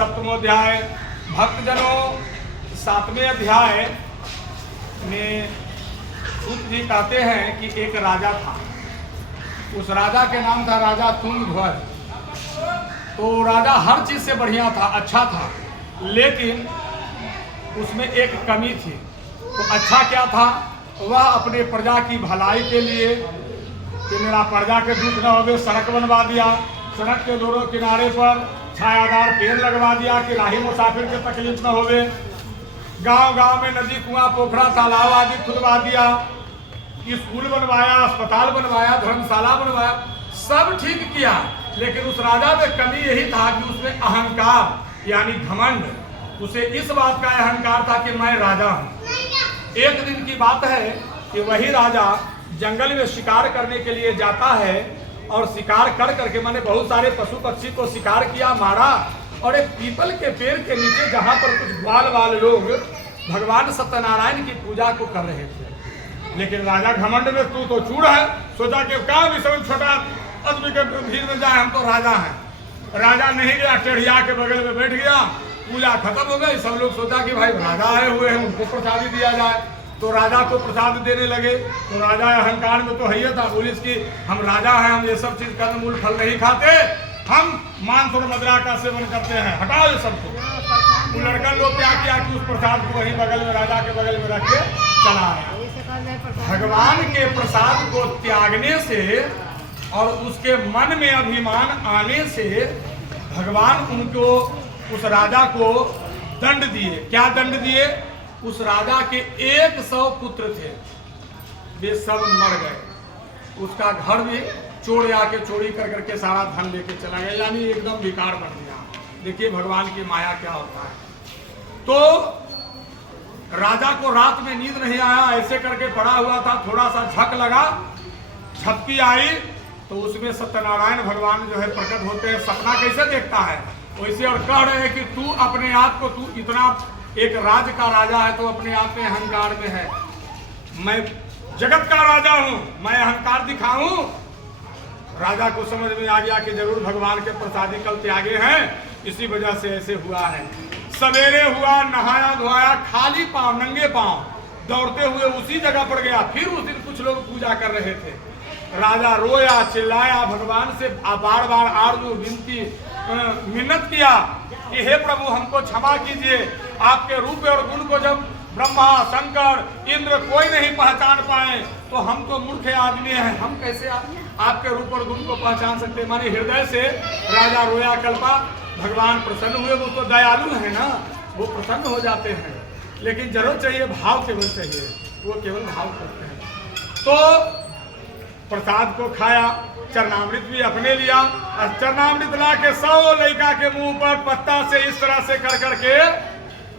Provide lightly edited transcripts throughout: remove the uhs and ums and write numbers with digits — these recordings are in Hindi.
सप्तमोध्याय। भक्तजनों, 7वें अध्याय में सूत जी कहते हैं कि एक राजा था। उस राजा के नाम था राजा तुंगध्वज। तो राजा हर चीज से बढ़िया था, अच्छा था, लेकिन उसमें एक कमी थी। तो अच्छा क्या था? वह अपने प्रजा की भलाई के लिए कि मेरा प्रजा के दुख न होवे, सड़क बनवा दिया। सड़क के दोनों किनारे पर छायादार पेड़ लगवा दिया कि राही मुसाफिर के तकलीफ न होवे। गांव गांव में नदी, कुआं, पोखरा, तालाब आदि खुदवा दिया। स्कूल बनवाया, अस्पताल बनवाया, धर्मशाला बनवाया, सब ठीक किया। लेकिन उस राजा में कमी यही था कि उसमें अहंकार यानी घमंड। उसे इस बात का अहंकार था कि मैं राजा हूँ। एक दिन की बात है कि वही राजा जंगल में शिकार करने के लिए जाता है और शिकार कर करके मैंने बहुत सारे पशु पक्षी को शिकार किया, मारा। और एक पीपल के पेड़ के नीचे जहाँ पर कुछ ग्वाल वाल लोग भगवान सत्यनारायण की पूजा को कर रहे थे। लेकिन राजा घमंड में तू तो चूड़ है, सोचा कि क्या भी सब छोटा आदमी के भीड़ में जाए, हम तो राजा हैं। राजा नहीं गया, टेढ़िया के बगल में बैठ गया। पूजा खत्म हो गई। सब लोग सोचा कि भाई राजा आए हुए हैं, उनको प्रसादी दिया जाए। तो राजा को प्रसाद देने लगे। तो राजा अहंकार में तो है ही था, बोली कि हम राजा हैं, हम ये सब चीज कंदमूल फल नहीं खाते, हम मांस और मदिरा का सेवन करते हैं, हटाओ ये सबको। वो लड़का लोग क्या किया कि उस प्रसाद को वहीं बगल में, राजा के बगल में रख के चला आया। भगवान के प्रसाद को त्यागने से और उसके मन में अभिमान आने से भगवान उनको, उस राजा को दंड दिए। क्या दंड दिए? उस राजा के 100 पुत्र थे, वे सब मर गए। उसका घर भी चोर आके चोरी कर करके सारा धन लेके चला गया, यानी एकदम बेकार बन गया। देखिए भगवान की माया क्या होता है। तो राजा को रात में नींद नहीं आया, ऐसे करके पड़ा हुआ था। थोड़ा सा झक लगा, झपकी आई तो उसमें सत्यनारायण भगवान जो है प्रकट होते हैं। सपना कैसे देखता है वैसे, और कह रहे हैं कि तू अपने आप को, तू इतना एक राज्य का राजा है तो अपने आप में अहंकार में है, मैं जगत का राजा हूं, मैं अहंकार दिखाऊं। राजा को समझ में आ गया कि जरूर भगवान के प्रसादी कल त्यागे हैं, इसी वजह से ऐसे हुआ है। सवेरे हुआ, नहाया धोया, खाली पांव, नंगे पांव दौड़ते हुए उसी जगह पर गया। फिर उस दिन कुछ लोग पूजा कर रहे थे। राजा रोया, चिल्लाया, भगवान से बार बार आरजू, विनती, मिन्नत किया कि हे प्रभु हमको क्षमा कीजिए। आपके रूप और गुण को जब ब्रह्मा, शंकर, इंद्र कोई नहीं पहचान पाए तो हम तो मूर्ख आदमी हैं, हम कैसे आपके रूप और गुण को पहचान सकते। माने हृदय से राजा रोया कल्पा। भगवान प्रसन्न हुए, वो तो दयालु है ना, वो प्रसन्न हो जाते हैं। लेकिन जरूर चाहिए, भाव केवल चाहिए, वो केवल भाव करते हैं। तो प्रसाद को खाया, चरणामृत भी अपने लिया और चरणामृत ला के 100 लड़का के मुंह पर पत्ता से इस तरह से कर करके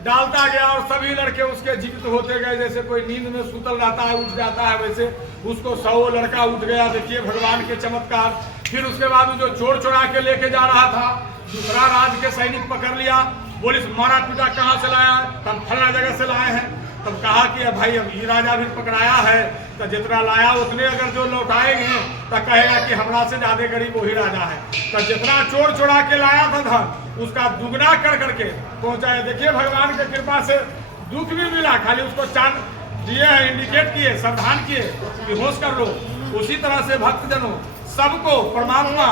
डालता गया और सभी लड़के उसके जीवित होते गए। जैसे कोई नींद में सुतल रहता है, उठ जाता है, वैसे उसको 100 लड़का उठ गया। देखिए भगवान के चमत्कार। फिर उसके बाद जो चोर चुरा के लेके जा रहा था, दूसरा राज के सैनिक पकड़ लिया। बोले मारा पीटा कहाँ से लाया? तब फला जगह से लाए हैं। तब कहा कि भाई अब ये राजा भी पकड़ाया है तो जितना लाया उतने अगर जो लौटाएंगे तो कहेगा कि हमरा से ज्यादा गरीब वही राजा है। तो जितना चोर चुरा के लाया था धन उसका दुगना कर करके पहुंचाया। देखिए भगवान की कृपा से दुख भी मिला, खाली उसको चांद दिए हैं, इंडिकेट किए, सावधान किए कि होश कर लो। उसी तरह से भक्तजनों सबको परमात्मा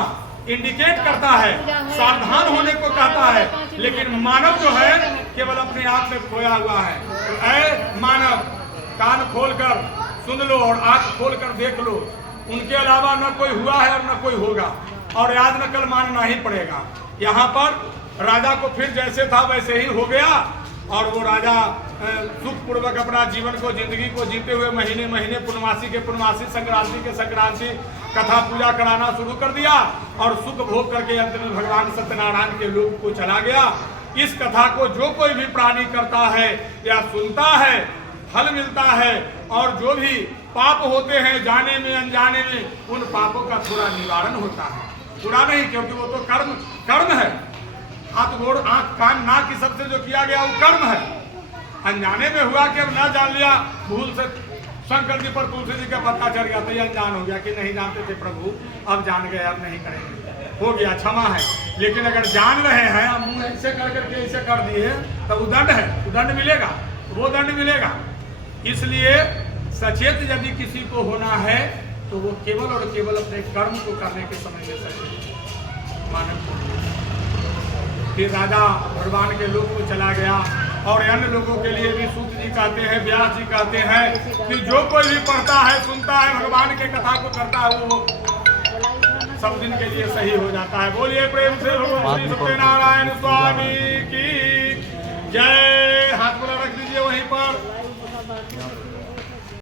इंडिकेट करता है, सावधान होने को कहता है। लेकिन मानव जो है केवल अपने आप में खोया हुआ है। ऐ मानव, कान खोलकर सुन लो और आंख खोलकर देख लो, उनके अलावा न कोई हुआ है और न कोई होगा, और याद न कल मानना ही पड़ेगा। यहाँ पर राजा को फिर जैसे था वैसे ही हो गया और वो राजा सुखपूर्वक अपना जीवन को, जिंदगी को जीते हुए महीने महीने पूर्णमासी के पूर्णमासी, संक्रांति के संक्रांति कथा पूजा कराना शुरू कर दिया और सुख भोग करके अंत में भगवान सत्यनारायण के लोक को चला गया। इस कथा को जो कोई भी प्राणी करता है या सुनता है फल मिलता है, और जो भी पाप होते हैं जाने में अनजाने में उन पापों का थोड़ा निवारण होता है। पूरा नहीं, क्योंकि वो तो कर्म है। हाथ गोड़ आंख कान नाक की सबसे जो किया गया वो कर्म है। अनजाने में हुआ कि अब ना जान लिया, भूल से शंकर जी पर तुलसी जी का पत्ता चढ़ गया तो ये अनजान हो गया कि नहीं जानते थे प्रभु, अब जान गए, अब नहीं करेंगे। हो गया, क्षमा है। लेकिन अगर जान रहे हैं हम मुंह ऐसे कर करके ऐसे कर दिए तो वो दंड है, वो दंड मिलेगा, वो दंड मिलेगा। इसलिए सचेत यदि किसी को होना है तो वो केवल और केवल अपने कर्म को करने के समय में सचेत मानव को। फिर राजा भगवान के लोक को चला गया और अन्य लोगों के लिए भी सूत जी कहते हैं, व्यास जी कहते हैं कि जो कोई भी पढ़ता है, सुनता है, भगवान के कथा को करता है, वो सब दिन के लिए सही हो जाता है। बोलिए प्रेम से भगवान श्री सत्यनारायण स्वामी की जय। हाथ बोला रख दीजिए वहीं पर।